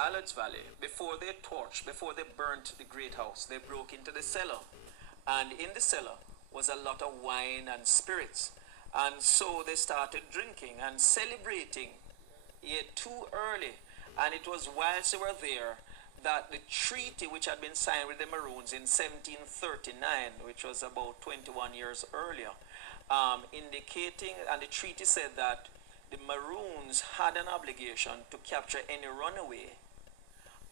Ballard's Valley, before they torched, before they burnt the great house, they broke into the cellar. And in the cellar was a lot of wine and spirits. And so they started drinking and celebrating it too early. And it was whilst they were there that the treaty which had been signed with the Maroons in 1739, which was about 21 years earlier, indicating, and the treaty said that the Maroons had an obligation to capture any runaway.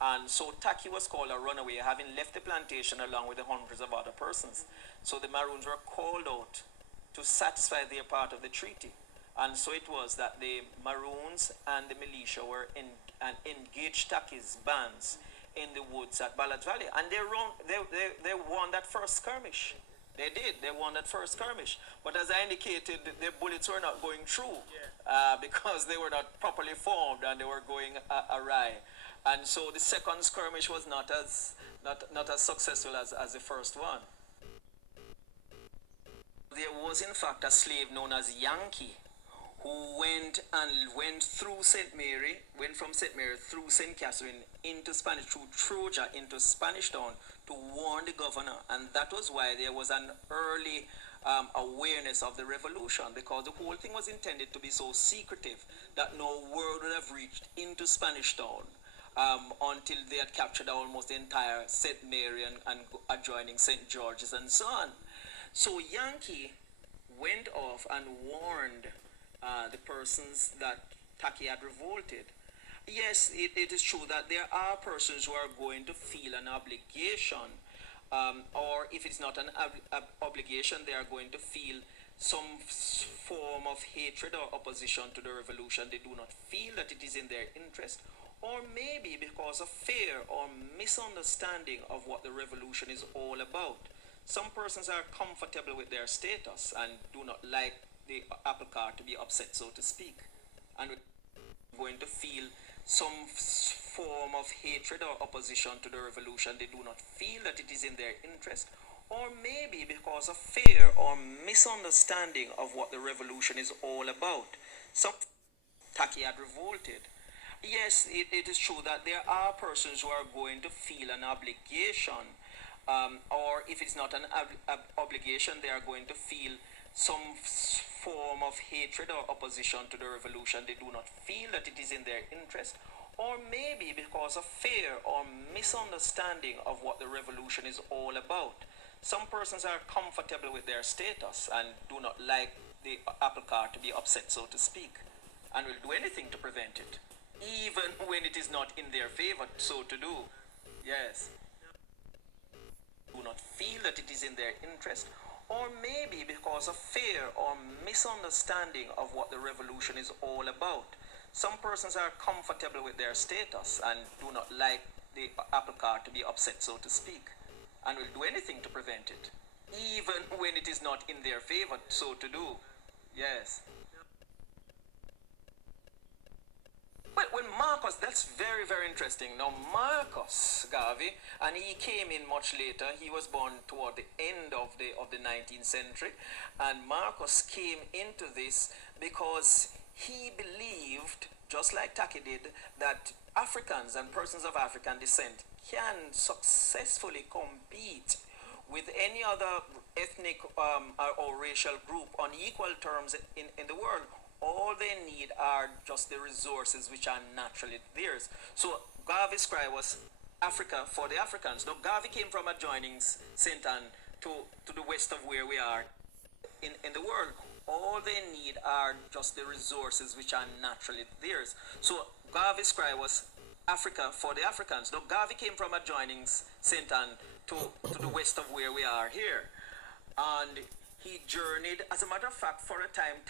And so Tacky was called a runaway, having left the plantation along with the hundreds of other persons. So the Maroons were called out to satisfy their part of the treaty. And so it was that the Maroons and the militia were in and engaged Tacky's bands in the woods at Ballard's Valley. And they won that first skirmish. They did. They won that first skirmish. But as I indicated, the bullets were not going through because they were not properly formed and they were going awry. And so the second skirmish was not as successful as the first one. There was in fact a slave known as Yankee who went through St. Mary, went from St. Mary through St. Catherine into Spanish, through Troja into Spanish Town to warn the governor. And that was why there was an early awareness of the revolution, because the whole thing was intended to be so secretive that no word would have reached into Spanish Town until they had captured almost the entire St. Mary and adjoining St. George's and so on. So Yankee went off and warned the persons that Tacky had revolted. Yes, it is true that there are persons who are going to feel an obligation, or if it's not an obligation, they are going to feel some form of hatred or opposition to the revolution. They do not feel that it is in their interest, or maybe because of fear or misunderstanding of what the revolution is all about. Some persons are comfortable with their status and do not like the apple cart to be upset, so to speak, and we're going to feel some form of hatred or opposition to the revolution. They do not feel that it is in their interest, or maybe because of fear or misunderstanding of what the revolution is all about. Some Tacky had revolted. Yes, it is true that there are persons who are going to feel an obligation, or if it's not an obligation, they are going to feel some form of hatred or opposition to the revolution. They do not feel that it is in their interest, or maybe because of fear or misunderstanding of what the revolution is all about. Some persons are comfortable with their status and do not like the apple cart to be upset, so to speak, and will do anything to prevent it, even when it is not in their favor so to do. Yes. Do not feel that it is in their interest, or maybe because of fear or misunderstanding of what the revolution is all about. Some persons are comfortable with their status and do not like the apple cart to be upset, so to speak, and will do anything to prevent it, even when it is not in their favor so to do. Yes. Well, Marcus, that's very, very interesting. Now, Marcus Garvey, and he came in much later. He was born toward the end of the 19th century, and Marcus came into this because he believed, just like Tacky did, that Africans and persons of African descent can successfully compete with any other ethnic or racial group on equal terms in the world. All they need are just the resources which are naturally theirs. So Garvey's cry was Africa for the Africans. Now Garvey came from adjoining St. Anne to the west of where we are in the world. All they need are just the resources which are naturally theirs. So Garvey's cry was Africa for the Africans. Now Garvey came from adjoining St. Anne to the west of where we are here. And he journeyed, as a matter of fact, for a time,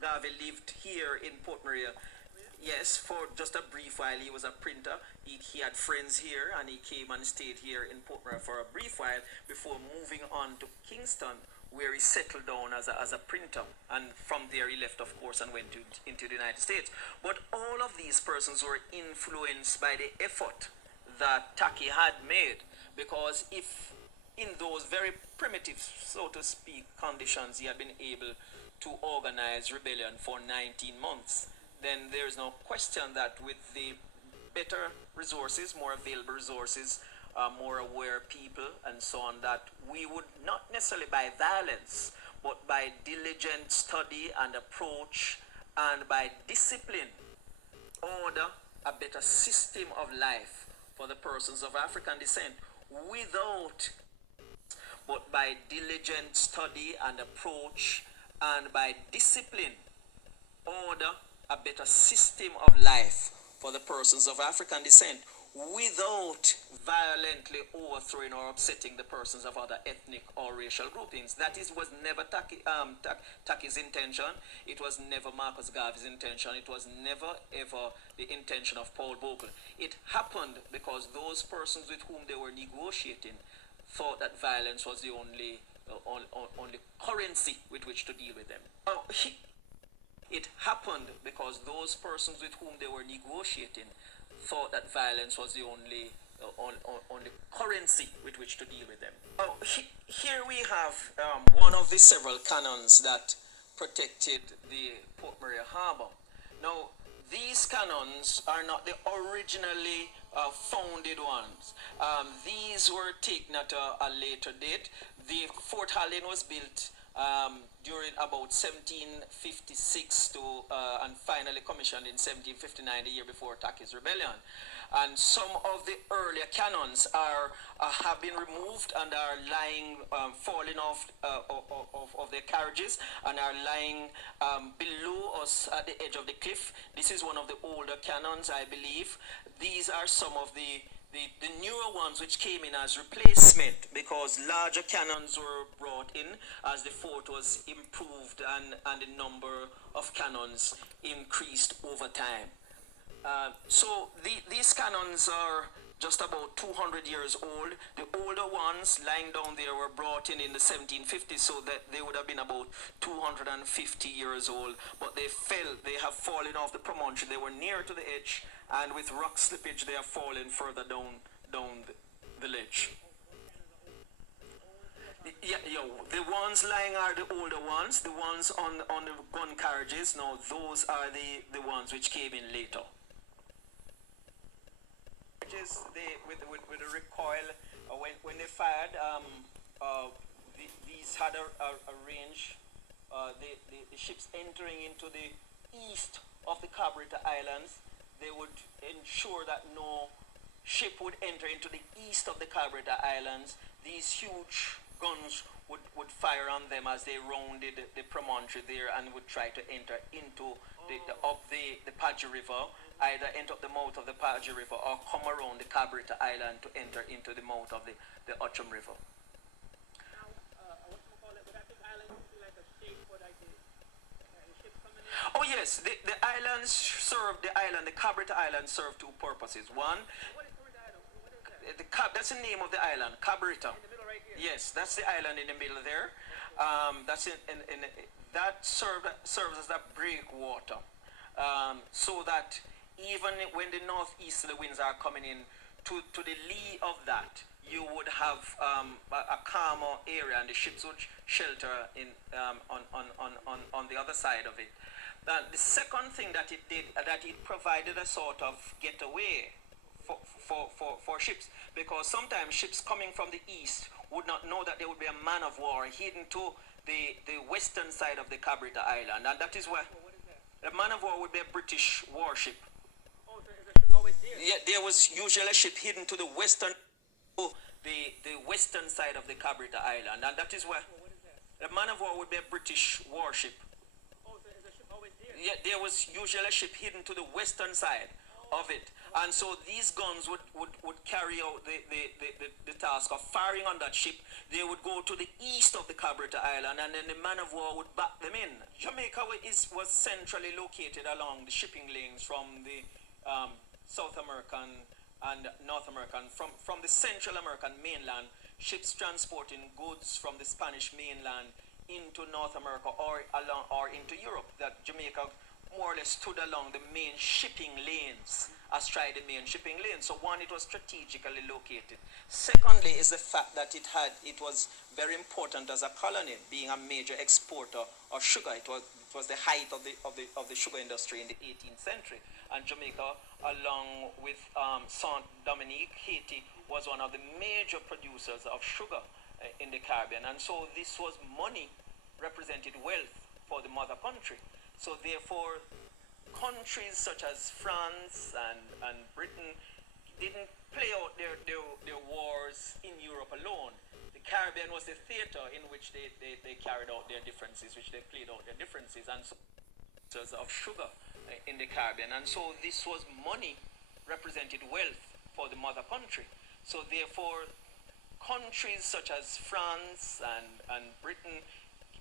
Garvey lived here in Port Maria. Yes, for just a brief while. He was a printer. He had friends here, and he came and stayed here in Port Maria for a brief while before moving on to Kingston, where he settled down as a printer. And from there he left, of course, and went into the United States. But all of these persons were influenced by the effort that Tacky had made, because if in those very primitive, so to speak, conditions he had been able to organize rebellion for 19 months, then there is no question that with the better resources, more available resources, more aware people, and so on, that we would not necessarily by violence, but by diligent study and approach and by discipline, order a better system of life for the persons of African descent without, but by diligent study and approach and by discipline, order a better system of life for the persons of African descent without violently overthrowing or upsetting the persons of other ethnic or racial groupings. That is, was never Tacky's intention. It was never Marcus Garvey's intention. It was never ever the intention of Paul Bogle. It happened because those persons with whom they were negotiating thought that violence was the only currency with which to deal with them. It happened because those persons with whom they were negotiating thought that violence was the only currency with which to deal with them. Here we have one of the several cannons that protected the Port Maria Harbour. Now, these cannons are not the originally founded ones. These were taken at a later date. The Fort Hallin was built during about 1756 and finally commissioned in 1759, the year before Tacky's rebellion. And some of the earlier cannons have been removed and are lying, falling off of their carriages and are lying below us at the edge of the cliff. This is one of the older cannons, I believe. These are some of the newer ones which came in as replacement because larger cannons were brought in as the fort was improved and the number of cannons increased over time. So these cannons are just about 200 years old. The older ones lying down there were brought in the 1750s, so that they would have been about 250 years old. But they have fallen off the promontory. They were near to the edge, and with rock slippage, they have fallen further down the ledge. The ones lying are the older ones. The ones on the gun carriages, no, those are the ones which came in later. With the recoil, when they fired, these had a range. The ships entering into the east of the Cabirita Islands, they would ensure that no ship would enter into the east of the Cabirita Islands. These huge guns would fire on them as they rounded the promontory there and would try to enter into the Padgy River, either enter up the mouth of the Padgy River or come around the Cabirita Island to enter into the mouth of the Ochum River. Now, what you call it? Would that big island be like a shape for like the ships coming in? Oh yes, the Cabirita Island served two purposes. One, What is Cabirita Island? What is that? that's the name of the island, Cabirita. In the middle right here? Yes, that's the island in the middle there. That's that serves as a breakwater, so that even when the northeasterly winds are coming in to the lee of that, you would have a calmer area, and the ships would shelter on the other side of it. The second thing that it did, that it provided a sort of getaway for ships, because sometimes ships coming from the east would not know that there would be a man of war hidden to the western side of the Cabirita Island, and that is why What is that? a man of war would be a British warship. Oh, so is the ship always there? Yeah, there was usually a ship hidden to the western side of the Cabirita Island, and that is why What is that? a man of war would be a British warship. Oh, so is the ship always there? Yeah, there was usually a ship hidden to the western side of it, and so these guns would carry out the task of firing on that ship. They would go to the east of the Cabirita Island, and then the man of war would back them in. Jamaica was centrally located along the shipping lanes from the South American and North American, from the Central American mainland, ships transporting goods from the Spanish mainland into North America or into Europe. That Jamaica more or less stood along the main shipping lanes, astride the main shipping lanes. So one, it was strategically located. Secondly, is the fact that it was very important as a colony, being a major exporter of sugar. It was the height of the sugar industry in the 18th century, and Jamaica, along with Saint Dominique, Haiti, was one of the major producers of sugar in the Caribbean, and so this was money, represented wealth for the mother country. So therefore, countries such as France and Britain didn't play out their wars in Europe alone. The Caribbean was the theater in which they carried out their differences, which they played out their differences, and so of sugar in the Caribbean. And so this was money, represented wealth for the mother country. So therefore, countries such as France and Britain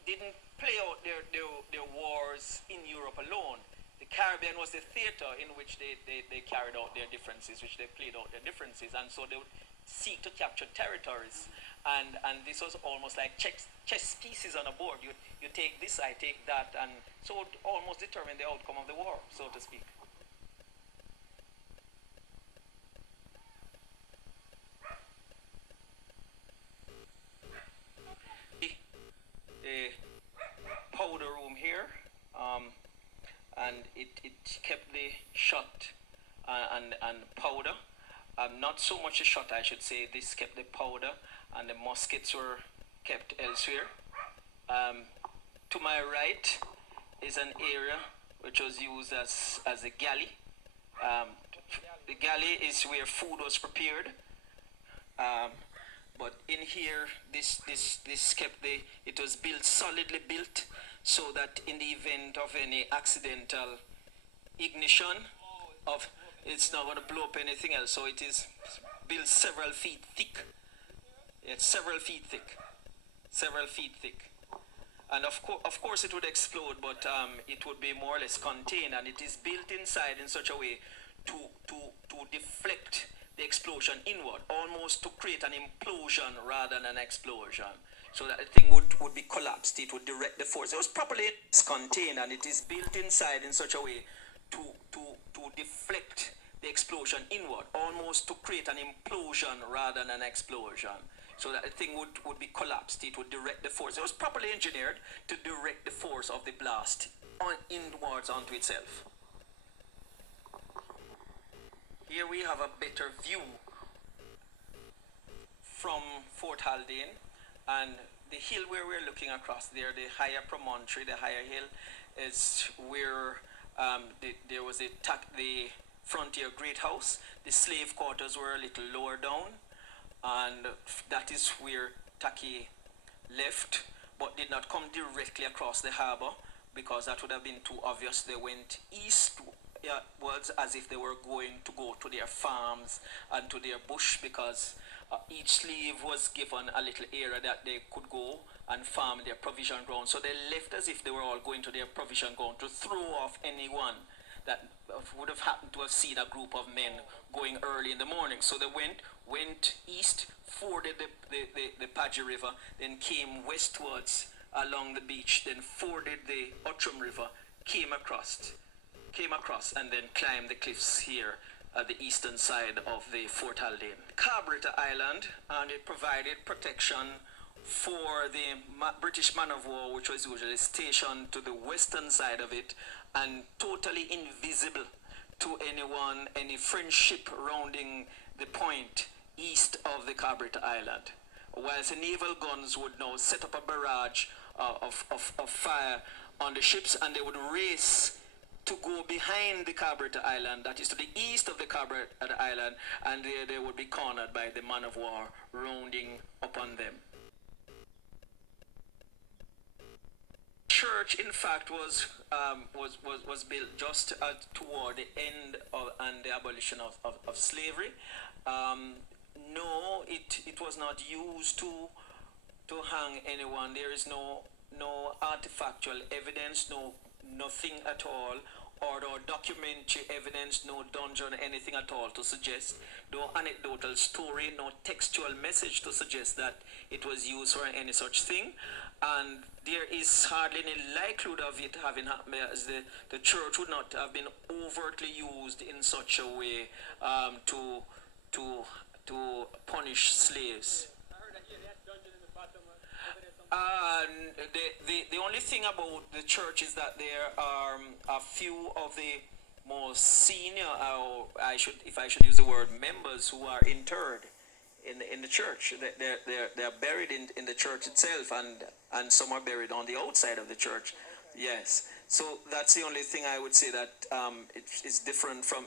didn't play out their wars in Europe alone. The Caribbean was the theater in which they carried out their differences, which they played out their differences, and so they would seek to capture territories. And this was almost like chess pieces on a board. You take this, I take that, and so it almost determined the outcome of the war, so to speak. The powder room here, and it kept the shot and powder. Not so much the shot, I should say. This kept the powder, and the muskets were kept elsewhere. To my right is an area which was used as a galley. The galley is where food was prepared. But in here, this kept it was built, solidly built, so that in the event of any accidental ignition of, it's not going to blow up anything else. So it is built several feet thick. It's several feet thick. Several feet thick. And of course it would explode, but it would be more or less contained, and it is built inside in such a way to deflect the explosion inward, almost to create an implosion rather than an explosion. So that the thing would be collapsed, it would direct the force. It was properly contained, and it is built inside in such a way to deflect the explosion inward, almost to create an implosion rather than an explosion. So that the thing would be collapsed, it would direct the force. It was properly engineered to direct the force of the blast inwards onto itself. Here we have a better view from Fort Haldane, and the hill where we're looking across there, the higher promontory, the higher hill, is where there was the Frontier Great House. The slave quarters were a little lower down, and that is where Tacky left, but did not come directly across the harbor, because that would have been too obvious. They went eastwards as if they were going to go to their farms and to their bush, because each slave was given a little area that they could go and farm their provision ground. So they left as if they were all going to their provision ground to throw off anyone that would have happened to have seen a group of men going early in the morning. So they went east, forded the Padgy River, then came westwards along the beach, then forded the Outram River, came across, and then climbed the cliffs here at the eastern side of the Fort Haldane. Cabirita Island, and it provided protection for the British man of war, which was usually stationed to the western side of it, and totally invisible to anyone, any French ship rounding the point east of the Cabirita Island. Whilst the naval guns would now set up a barrage of fire on the ships, and they would race to go behind the Cabirita Island, that is to the east of the Cabirita Island, and there they would be cornered by the man of war rounding upon them. Church, in fact, was built just toward the end of and the abolition of slavery. No, it was not used to hang anyone. There is no artifactual evidence, nothing at all, or documentary evidence, no dungeon, anything at all to suggest, no anecdotal story, no textual message to suggest that it was used for any such thing. and there is hardly any likelihood of it having happened, as the church would not have been overtly used in such a way to to punish slaves. I heard that, yeah, they had dungeon in the bottom over there somewhere. The only thing about the church is that there are a few of the most senior, or I should, if I should use the word, members who are interred in the church. They're buried in the church itself, and some are buried on the outside of the church. Yes. So that's the only thing I would say that it's different from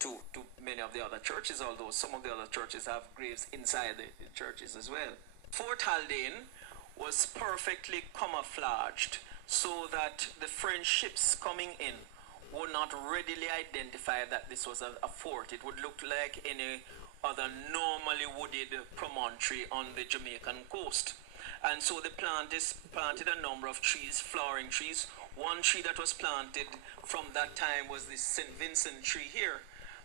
to many of the other churches, although some of the other churches have graves inside the churches as well. Fort Haldane was perfectly camouflaged so that the French ships coming in would not readily identify that this was a fort. It would look like any other normally wooded promontory on the Jamaican coast. And so they planted a number of trees, flowering trees. One tree that was planted from that time was this St. Vincent tree here.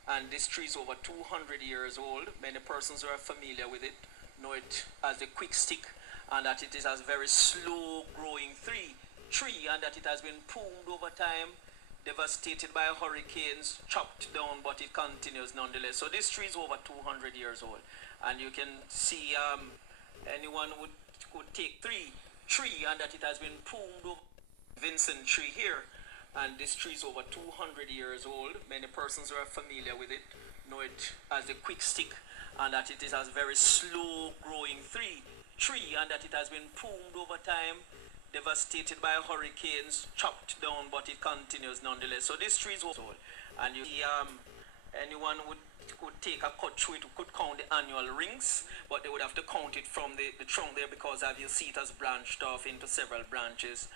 And this tree is over 200 years old. Many persons who are familiar with it know it as a quick stick, and that it is a very slow growing tree, and that it has been pruned over time, devastated by hurricanes, chopped down, but it continues nonetheless. So this tree is over 200 years old, and you can see anyone could take tree, and that it has been pruned over. Vincent tree here, and this tree is over 200 years old. Many persons who are familiar with it know it as a quick stick, and that it is a very slow growing tree, and that it has been pruned over time, devastated by hurricanes, chopped down, but it continues nonetheless. So this tree is old, and you see anyone could take a cut through it, could count the annual rings, but they would have to count it from the trunk there, because as you see, it has branched off into several branches,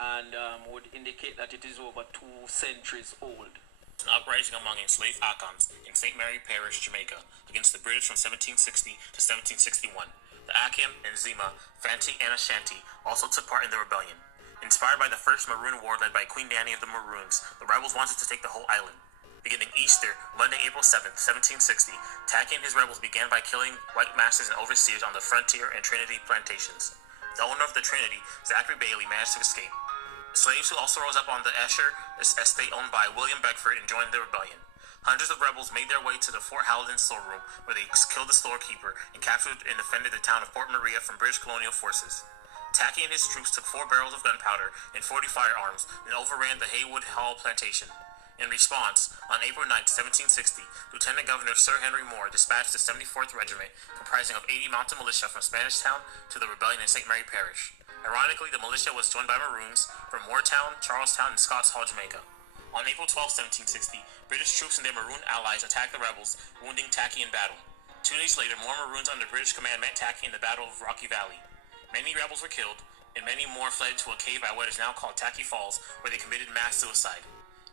and would indicate that it is over 2 centuries old. An uprising among enslaved Akans in St. Mary Parish, Jamaica, against the British from 1760 to 1761. The Akim, Nzima, Fanti, and Ashanti also took part in the rebellion. Inspired by the First Maroon War led by Queen Nanny of the Maroons, the rebels wanted to take the whole island. Beginning Easter, Monday, April 7th, 1760, Tacky and his rebels began by killing white masters and overseers on the Frontier and Trinity plantations. The owner of the Trinity, Zachary Bailey, managed to escape. Slaves who also rose up on the Esher estate owned by William Beckford and joined the rebellion. Hundreds of rebels made their way to the Fort Haldane storeroom, where they killed the storekeeper and captured and defended the town of Port Maria from British colonial forces. Tacky and his troops took 4 barrels of gunpowder and 40 firearms and overran the Haywood Hall plantation. In response, on April 9, 1760, Lieutenant Governor Sir Henry Moore dispatched the 74th Regiment, comprising of 80 mounted militia from Spanish Town, to the rebellion in St. Mary Parish. Ironically, the militia was joined by Maroons from Moortown, Charlestown, and Scots Hall, Jamaica. On April 12, 1760, British troops and their Maroon allies attacked the rebels, wounding Tacky in battle. 2 days later, more Maroons under British command met Tacky in the Battle of Rocky Valley. Many rebels were killed, and many more fled to a cave by what is now called Tacky Falls, where they committed mass suicide.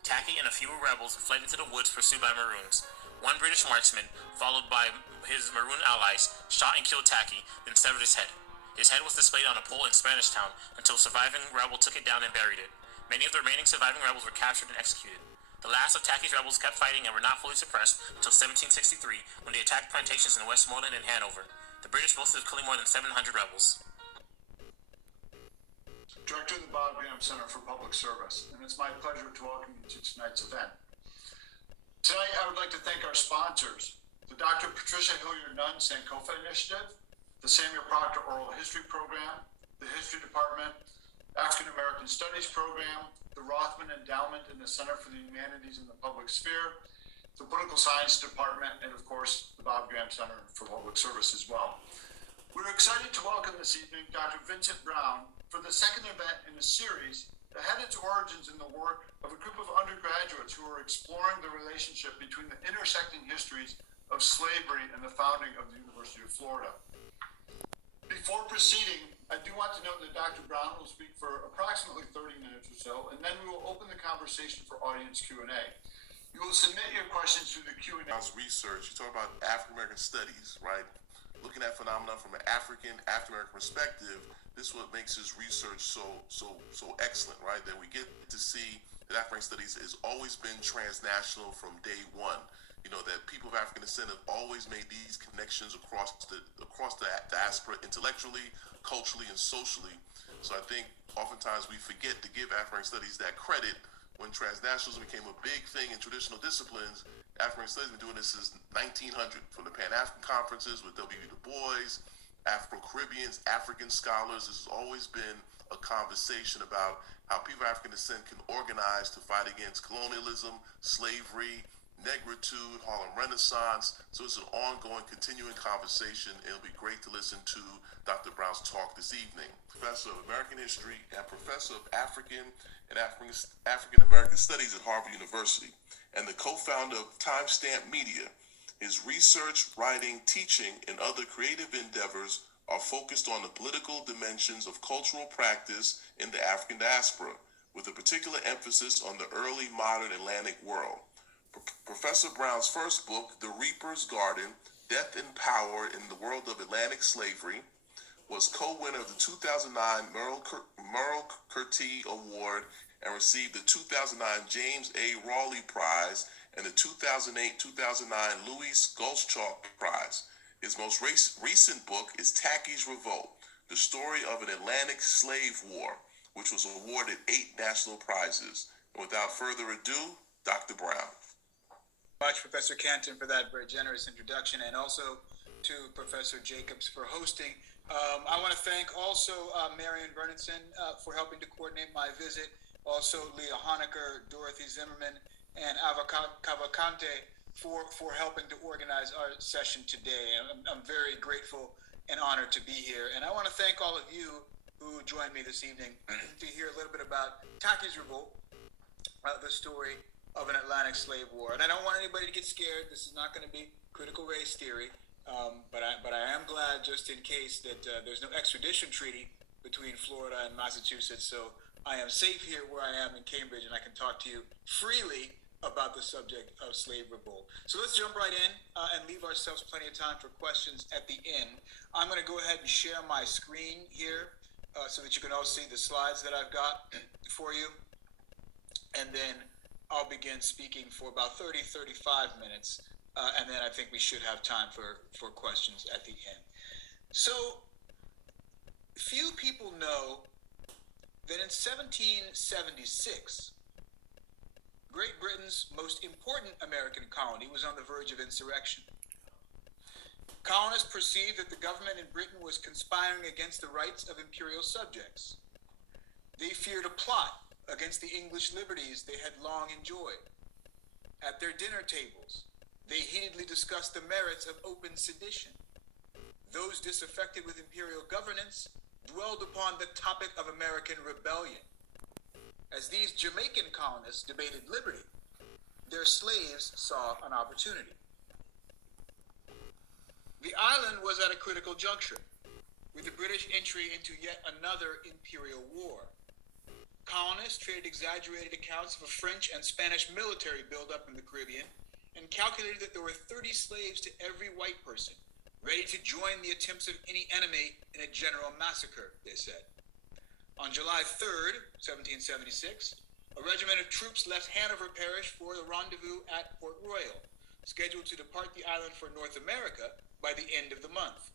Tacky and a few rebels fled into the woods pursued by Maroons. One British marksman, followed by his Maroon allies, shot and killed Tacky, then severed his head. His head was displayed on a pole in Spanish Town until a surviving rebel took it down and buried it. Many of the remaining surviving rebels were captured and executed. The last of Tacky's rebels kept fighting and were not fully suppressed until 1763, when they attacked plantations in Westmoreland and Hanover. The British boasted of killing more than 700 rebels. Director of the Bob Graham Center for Public Service, and it's my pleasure to welcome you to tonight's event. Tonight, I would like to thank our sponsors, the Dr. Patricia Hilliard Nunn Sankofa Initiative, the Samuel Proctor Oral History Program, the History Department, African American Studies Program, the Rothman Endowment and the Center for the Humanities in the Public Sphere, the Political Science Department, and of course, the Bob Graham Center for Public Service as well. We're excited to welcome this evening Dr. Vincent Brown for the second event in a series that had its origins in the work of a group of undergraduates who are exploring the relationship between the intersecting histories of slavery and the founding of the University of Florida. Before proceeding, I do want to note that Dr. Brown will speak for approximately 30 minutes or so, and then we will open the conversation for audience Q&A. You will submit your questions through the Q&A. Research, you talk about African American studies, right? Looking at phenomena from an African American perspective, this is what makes his research so excellent, right? That we get to see that African studies has always been transnational from day one. You know, that people of African descent have always made these connections across the diaspora, intellectually, culturally, and socially. So I think oftentimes we forget to give African studies that credit. When transnationalism became a big thing in traditional disciplines, African studies have been doing this since 1900, from the Pan-African conferences with W. Du Bois, Afro-Caribbeans, African scholars. This has always been a conversation about how people of African descent can organize to fight against colonialism, slavery, negritude, Harlem Renaissance. So it's an ongoing, continuing conversation. It'll be great to listen to Dr. Brown's talk this evening. Professor of American History and Professor of African and African American Studies at Harvard University, and the co-founder of Timestamp Media. His research, writing, teaching, and other creative endeavors are focused on the political dimensions of cultural practice in the African diaspora, with a particular emphasis on the early modern Atlantic world. Professor Brown's first book, The Reaper's Garden, Death and Power in the World of Atlantic Slavery, was co-winner of the 2009 Merle Curti Award and received the 2009 James A. Rawley Prize and the 2008-2009 Louis Gottschalk Prize. His most recent book is Tacky's Revolt, the story of an Atlantic slave war, which was awarded 8 national prizes. And without further ado, Dr. Brown. Much, Professor Canton, for that very generous introduction, and also to Professor Jacobs for hosting. I want to thank also Marion Bernardson for helping to coordinate my visit, also Leah Honecker, Dorothy Zimmerman, and Ava Cavalcante for helping to organize our session today. I'm very grateful and honored to be here. And I want to thank all of you who joined me this evening to hear a little bit about Tacky's Revolt, the story of an Atlantic slave war. And I don't want anybody to get scared. This is not going to be critical race theory. But I am glad, just in case, that there's no extradition treaty between Florida and Massachusetts. So I am safe here where I am in Cambridge, and I can talk to you freely about the subject of slave revolt. So let's jump right in and leave ourselves plenty of time for questions at the end. I'm going to go ahead and share my screen here so that you can all see the slides that I've got for you. And then I'll begin speaking for about 35 minutes. And then I think we should have time for questions at the end. So, few people know that in 1776, Great Britain's most important American colony was on the verge of insurrection. Colonists perceived that the government in Britain was conspiring against the rights of imperial subjects. They feared a plot against the English liberties they had long enjoyed. At their dinner tables, they heatedly discussed the merits of open sedition. Those disaffected with imperial governance dwelled upon the topic of American rebellion. As these Jamaican colonists debated liberty, their slaves saw an opportunity. The island was at a critical juncture, with the British entry into yet another imperial war. Colonists traded exaggerated accounts of a French and Spanish military buildup in the Caribbean, and calculated that there were 30 slaves to every white person, ready to join the attempts of any enemy in a general massacre, they said. On July 3rd, 1776, a regiment of troops left Hanover Parish for the rendezvous at Port Royal, scheduled to depart the island for North America by the end of the month.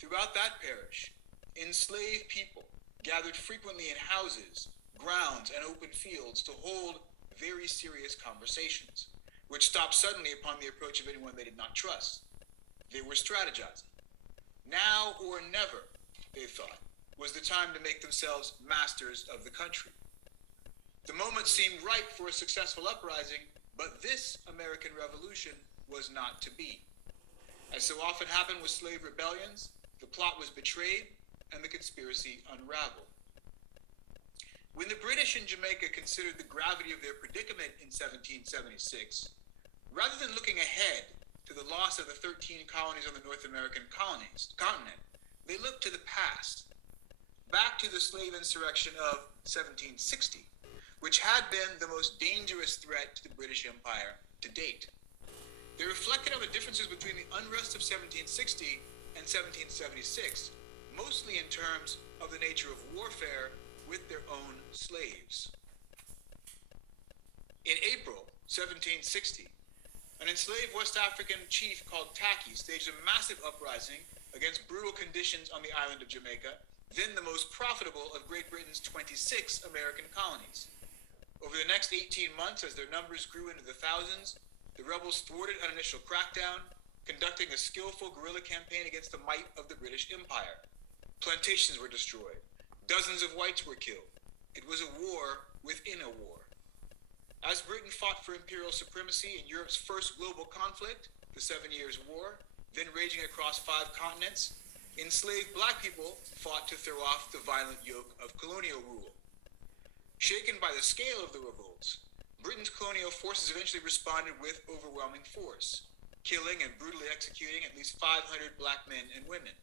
Throughout that parish, enslaved people gathered frequently in houses, grounds, and open fields to hold very serious conversations, which stopped suddenly upon the approach of anyone they did not trust. They were strategizing. Now or never, they thought, was the time to make themselves masters of the country. The moment seemed ripe for a successful uprising, but this American Revolution was not to be. As so often happened with slave rebellions, the plot was betrayed and the conspiracy unraveled. When the British in Jamaica considered the gravity of their predicament in 1776, rather than looking ahead to the loss of the 13 colonies on the North American continent, they looked to the past, back to the slave insurrection of 1760, which had been the most dangerous threat to the British Empire to date. They reflected on the differences between the unrest of 1760 and 1776, mostly in terms of the nature of warfare with their own slaves. In April 1760, an enslaved West African chief called Tacky staged a massive uprising against brutal conditions on the island of Jamaica then the most profitable of Great Britain's 26 American colonies. Over the next 18 months, as their numbers grew into the thousands, the rebels thwarted an initial crackdown, conducting a skillful guerrilla campaign against the might of the British Empire. Plantations were destroyed. Dozens of whites were killed. It was a war within a war. As Britain fought for imperial supremacy in Europe's first global conflict, the 7 Years' War, then raging across 5 continents, enslaved black people fought to throw off the violent yoke of colonial rule. Shaken by the scale of the revolts, Britain's colonial forces eventually responded with overwhelming force, killing and brutally executing at least 500 black men and women.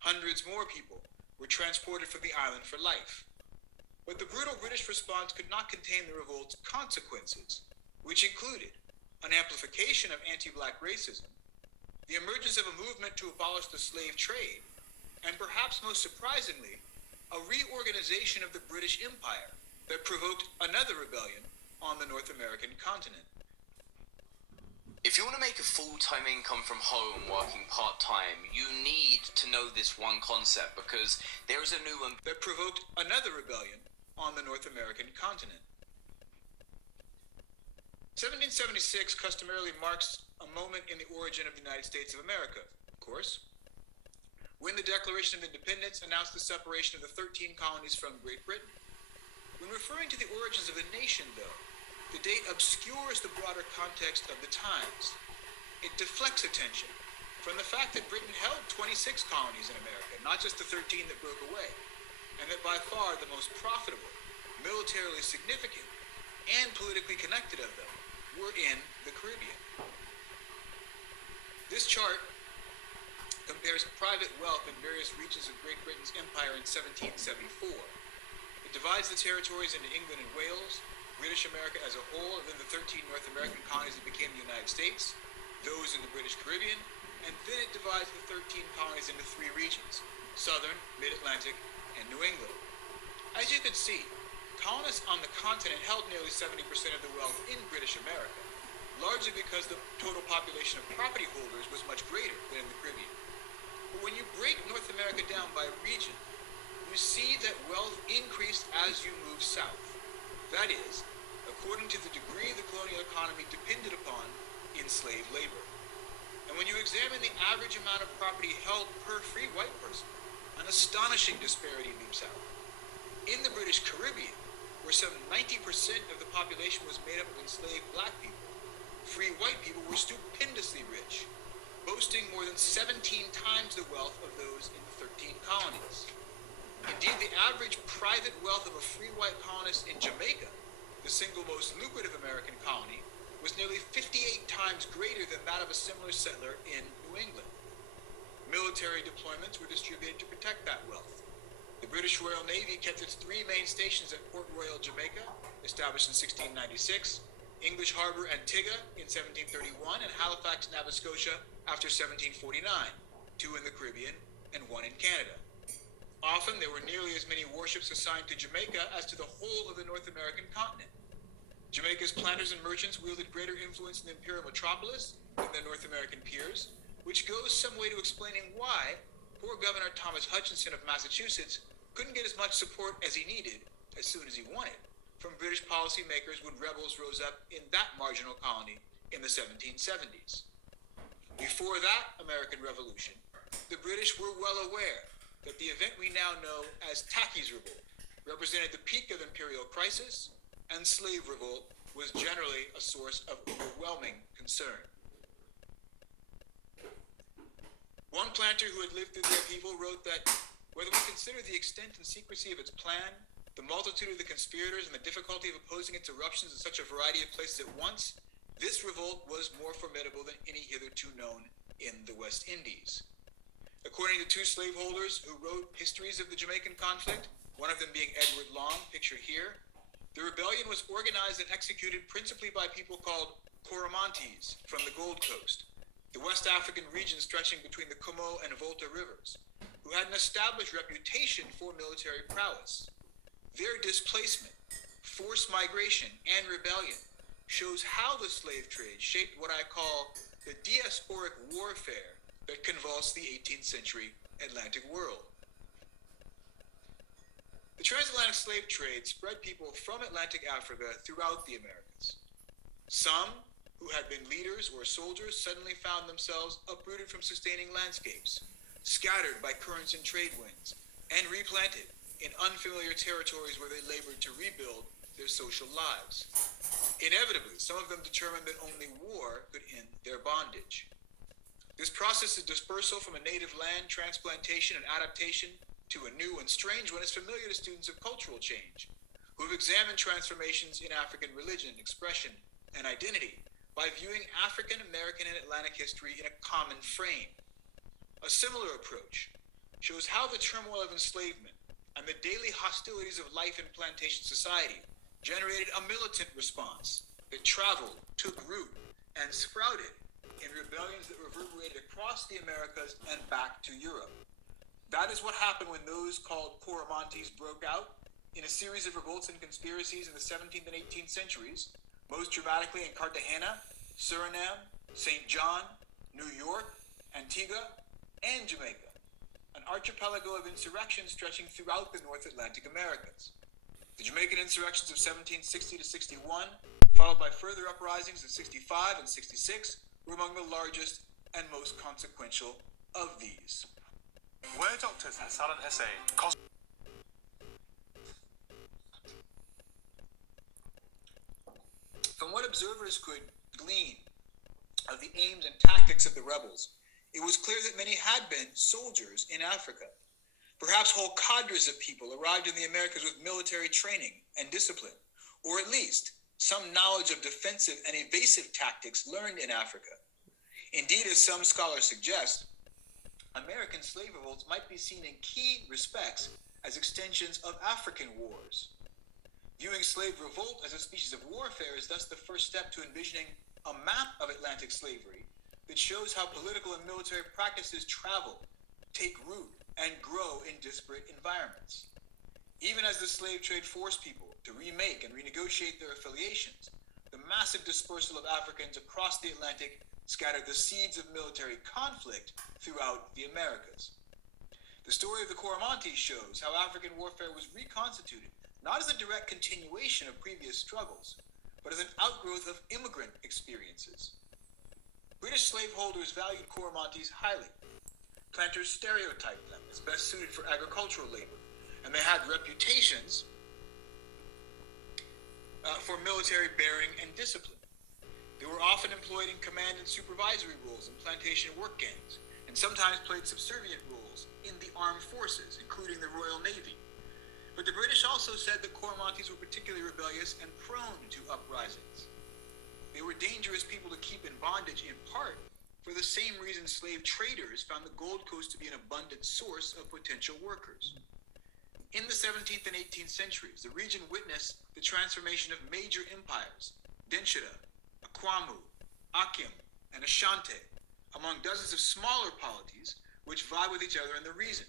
Hundreds more people were transported from the island for life. But the brutal British response could not contain the revolt's consequences, which included an amplification of anti-black racism, the emergence of a movement to abolish the slave trade, and perhaps most surprisingly, a reorganization of the British Empire that provoked another rebellion on the North American continent. If you want to make a full-time income from home working part-time, you need to know this one concept because there is a new one that provoked another rebellion on the North American continent. 1776 customarily marks a moment in the origin of the United States of America, of course, when the Declaration of Independence announced the separation of the 13 colonies from Great Britain. When referring to the origins of a nation, though, the date obscures the broader context of the times. It deflects attention from the fact that Britain held 26 colonies in America, not just the 13 that broke away, and that by far the most profitable, militarily significant, and politically connected of them were in the Caribbean. This chart compares private wealth in various regions of Great Britain's empire in 1774. It divides the territories into England and Wales, British America as a whole, and then the 13 North American colonies that became the United States, those in the British Caribbean, and then it divides the 13 colonies into 3 regions: Southern, Mid-Atlantic, and New England. As you can see, colonists on the continent held nearly 70% of the wealth in British America, largely because the total population of property holders was much greater than in the Caribbean. But when you break North America down by region, you see that wealth increased as you move south. That is, according to the degree the colonial economy depended upon enslaved labor. And when you examine the average amount of property held per free white person, an astonishing disparity leaps out. In the British Caribbean, where some 90% of the population was made up of enslaved black people, free white people were stupendously rich, boasting more than 17 times the wealth of those in the 13 colonies. Indeed, the average private wealth of a free white colonist in Jamaica, the single most lucrative American colony, was nearly 58 times greater than that of a similar settler in New England. Military deployments were distributed to protect that wealth. The British Royal Navy kept its 3 main stations at Port Royal, Jamaica, established in 1696, English Harbor, Antigua in 1731, and Halifax, Nova Scotia after 1749, 2 in the Caribbean and 1 in Canada. Often, there were nearly as many warships assigned to Jamaica as to the whole of the North American continent. Jamaica's planters and merchants wielded greater influence in the imperial metropolis than their North American peers, which goes some way to explaining why poor Governor Thomas Hutchinson of Massachusetts couldn't get as much support as he needed, as soon as he wanted, from British policymakers when rebels rose up in that marginal colony in the 1770s. Before that American Revolution, the British were well aware that the event we now know as Tacky's Revolt represented the peak of imperial crisis, and slave revolt was generally a source of overwhelming concern. One planter who had lived through the upheaval wrote that, whether we consider the extent and secrecy of its plan, the multitude of the conspirators, and the difficulty of opposing its eruptions in such a variety of places at once, this revolt was more formidable than any hitherto known in the West Indies. According to 2 slaveholders who wrote histories of the Jamaican conflict, one of them being Edward Long, pictured here, the rebellion was organized and executed principally by people called kurumantis from the Gold Coast, the West African region stretching between the Como and Volta rivers, who had an established reputation for military prowess. Their displacement, forced migration, and rebellion shows how the slave trade shaped what I call the diasporic warfare that convulsed the 18th century Atlantic world. The transatlantic slave trade spread people from Atlantic Africa throughout the Americas. Some, who had been leaders or soldiers, suddenly found themselves uprooted from sustaining landscapes, scattered by currents and trade winds, and replanted in unfamiliar territories where they labored to rebuild their social lives. Inevitably, some of them determined that only war could end their bondage. This process of dispersal from a native land, transplantation, and adaptation to a new and strange one is familiar to students of cultural change, who have examined transformations in African religion, expression, and identity by viewing African, American, and Atlantic history in a common frame. A similar approach shows how the turmoil of enslavement and the daily hostilities of life in plantation society generated a militant response that traveled, took root, and sprouted in rebellions that reverberated across the Americas and back to Europe. That is what happened when those called kurumantis broke out in a series of revolts and conspiracies in the 17th and 18th centuries, most dramatically in Cartagena, Suriname, St. John, New York, Antigua, and Jamaica, an archipelago of insurrections stretching throughout the North Atlantic Americas. The Jamaican insurrections of 1760 to 61, followed by further uprisings of 65 and 66, were among the largest and most consequential of these. Were doctors Hassan and Hussein From what observers could glean of the aims and tactics of the rebels, it was clear that many had been soldiers in Africa. Perhaps whole cadres of people arrived in the Americas with military training and discipline, or at least some knowledge of defensive and evasive tactics learned in Africa. Indeed, as some scholars suggest, American slave revolts might be seen in key respects as extensions of African wars. Viewing slave revolt as a species of warfare is thus the first step to envisioning a map of Atlantic slavery that shows how political and military practices travel, take root, and grow in disparate environments. Even as the slave trade forced people to remake and renegotiate their affiliations, the massive dispersal of Africans across the Atlantic scattered the seeds of military conflict throughout the Americas. The story of the Kurumanti shows how African warfare was reconstituted, not as a direct continuation of previous struggles, but as an outgrowth of immigrant experiences. British slaveholders valued Kurumantis highly. Planters stereotyped them as best suited for agricultural labor, and they had reputations for military bearing and discipline. They were often employed in command and supervisory roles in plantation work gangs, and sometimes played subservient roles in the armed forces, including the Royal Navy. But the British also said that Kurumantis were particularly rebellious and prone to uprisings. They were dangerous people to keep in bondage, in part for the same reason slave traders found the Gold Coast to be an abundant source of potential workers. In the 17th and 18th centuries, the region witnessed the transformation of major empires, Denshira, Akwamu, Akim, and Ashanti, among dozens of smaller polities which vie with each other in the region.